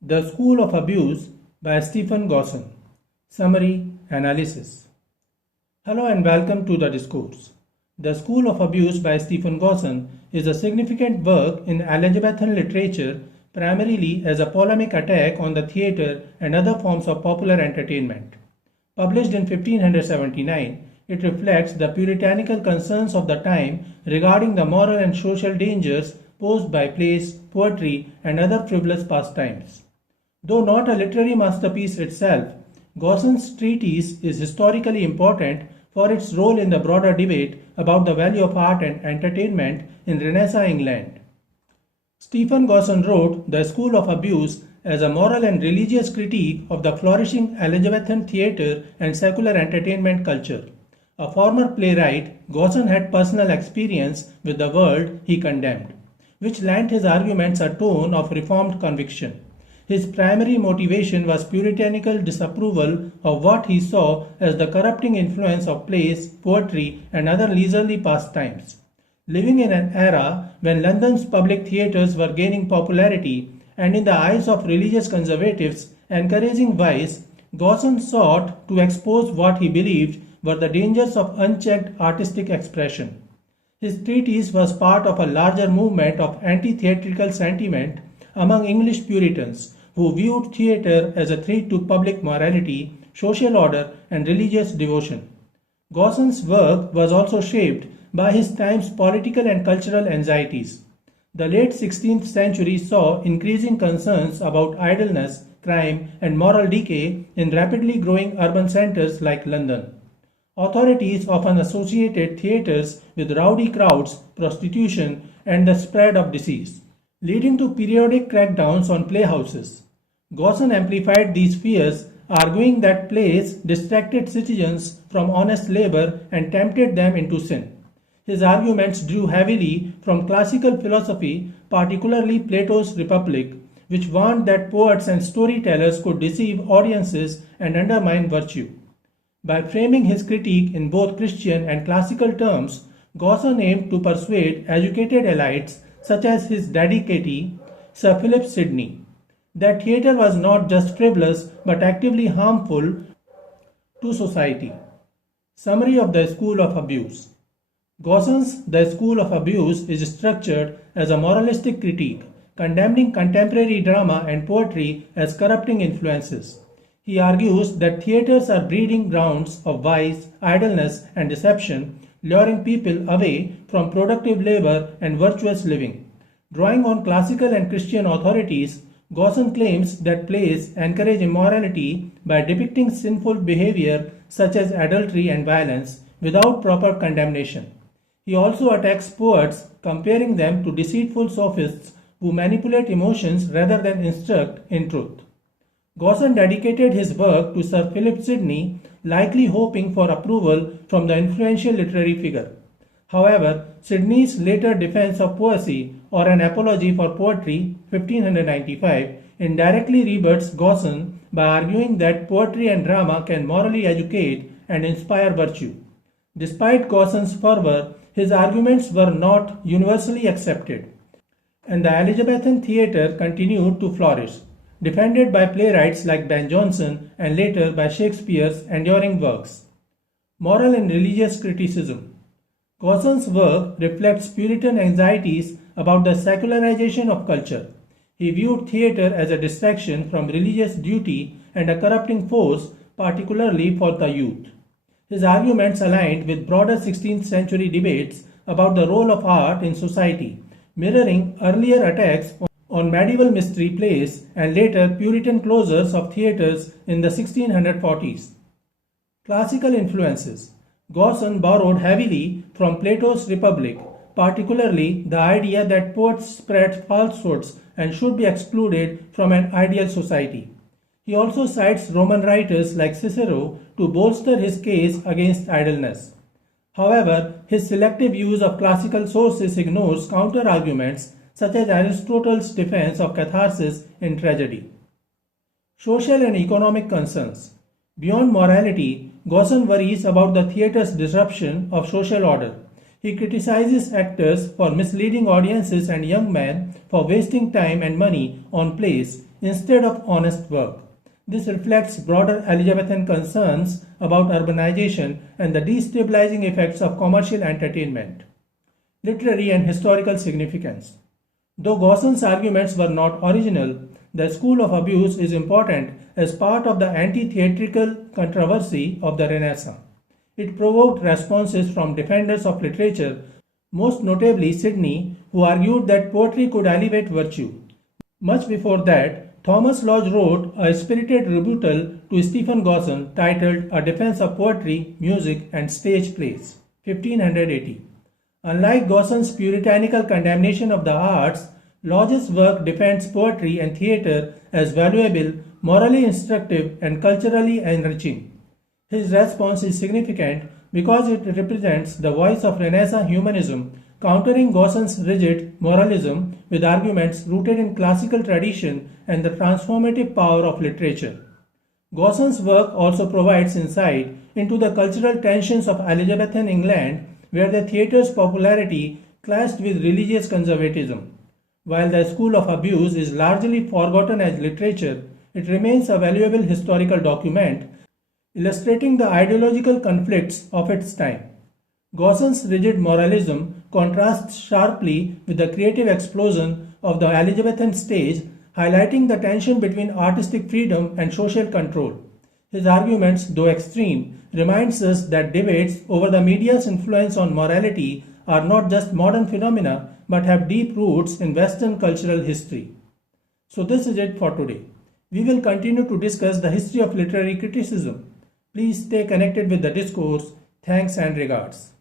The School of Abuse by Stephen Gosson. Summary Analysis. Hello and welcome to the discourse. The School of Abuse by Stephen Gosson is a significant work in Elizabethan literature, primarily as a polemic attack on the theatre and other forms of popular entertainment. Published in 1579, it reflects the puritanical concerns of the time regarding the moral and social dangers posed by plays, poetry, and other frivolous pastimes. Though not a literary masterpiece itself, Gosson's treatise is historically important for its role in the broader debate about the value of art and entertainment in Renaissance England. Stephen Gosson wrote The School of Abuse as a moral and religious critique of the flourishing Elizabethan theatre and secular entertainment culture. A former playwright, Gosson had personal experience with the world he condemned, which lent his arguments a tone of reformed conviction. His primary motivation was puritanical disapproval of what he saw as the corrupting influence of plays, poetry, and other leisurely pastimes. Living in an era when London's public theatres were gaining popularity and in the eyes of religious conservatives encouraging vice, Gosson sought to expose what he believed were the dangers of unchecked artistic expression. His treatise was part of a larger movement of anti-theatrical sentiment among English Puritans who viewed theatre as a threat to public morality, social order, and religious devotion. Gosson's work was also shaped by his time's political and cultural anxieties. The late 16th century saw increasing concerns about idleness, crime, and moral decay in rapidly growing urban centers like London. Authorities often associated theatres with rowdy crowds, prostitution, and the spread of disease, leading to periodic crackdowns on playhouses. Gosson amplified these fears, arguing that plays distracted citizens from honest labor and tempted them into sin. His arguments drew heavily from classical philosophy, particularly Plato's Republic, which warned that poets and storytellers could deceive audiences and undermine virtue. By framing his critique in both Christian and classical terms, Gosson aimed to persuade educated elites, such as his dedicatee, Sir Philip Sidney, that theatre was not just frivolous but actively harmful to society. Summary of the School of Abuse. Gosson's The School of Abuse is structured as a moralistic critique, condemning contemporary drama and poetry as corrupting influences. He argues that theatres are breeding grounds of vice, idleness, and deception, luring people away from productive labor and virtuous living. Drawing on classical and Christian authorities, Gosson claims that plays encourage immorality by depicting sinful behavior such as adultery and violence without proper condemnation. He also attacks poets, comparing them to deceitful sophists who manipulate emotions rather than instruct in truth. Gosson dedicated his work to Sir Philip Sidney, likely hoping for approval from the influential literary figure. However, Sidney's later defense of poesy, or an apology for poetry, 1595, indirectly rebuts Gosson by arguing that poetry and drama can morally educate and inspire virtue. Despite Gosson's fervor, his arguments were not universally accepted, and the Elizabethan theatre continued to flourish, defended by playwrights like Ben Jonson and later by Shakespeare's enduring works. Moral and religious criticism. Gosson's work reflects Puritan anxieties about the secularization of culture. He viewed theatre as a distraction from religious duty and a corrupting force, particularly for the youth. His arguments aligned with broader 16th century debates about the role of art in society, mirroring earlier attacks on medieval mystery plays and later Puritan closures of theatres in the 1640s. Classical influences. Gosson borrowed heavily from Plato's Republic, particularly the idea that poets spread falsehoods and should be excluded from an ideal society. He also cites Roman writers like Cicero to bolster his case against idleness. However, his selective use of classical sources ignores counterarguments such as Aristotle's defense of catharsis in tragedy. Social and economic concerns. Beyond morality, Gosson worries about the theatre's disruption of social order. He criticizes actors for misleading audiences and young men for wasting time and money on plays instead of honest work. This reflects broader Elizabethan concerns about urbanization and the destabilizing effects of commercial entertainment. Literary and historical significance. Though Gosson's arguments were not original, the school of abuse is important as part of the anti-theatrical controversy of the Renaissance. It provoked responses from defenders of literature, most notably Sidney, who argued that poetry could elevate virtue. Much before that, Thomas Lodge wrote a spirited rebuttal to Stephen Gosson titled A Defense of Poetry, Music and Stage Plays, 1580. Unlike Gosson's puritanical condemnation of the arts, Lodge's work defends poetry and theatre as valuable, morally instructive, and culturally enriching. His response is significant because it represents the voice of Renaissance humanism, countering Gosson's rigid moralism with arguments rooted in classical tradition and the transformative power of literature. Gosson's work also provides insight into the cultural tensions of Elizabethan England, where the theatre's popularity clashed with religious conservatism. While the school of abuse is largely forgotten as literature, it remains a valuable historical document illustrating the ideological conflicts of its time. Gosson's rigid moralism contrasts sharply with the creative explosion of the Elizabethan stage, highlighting the tension between artistic freedom and social control. His arguments, though extreme, reminds us that debates over the media's influence on morality are not just modern phenomena but have deep roots in Western cultural history. So this is it for today. We will continue to discuss the history of literary criticism. Please stay connected with the discourse. Thanks and regards.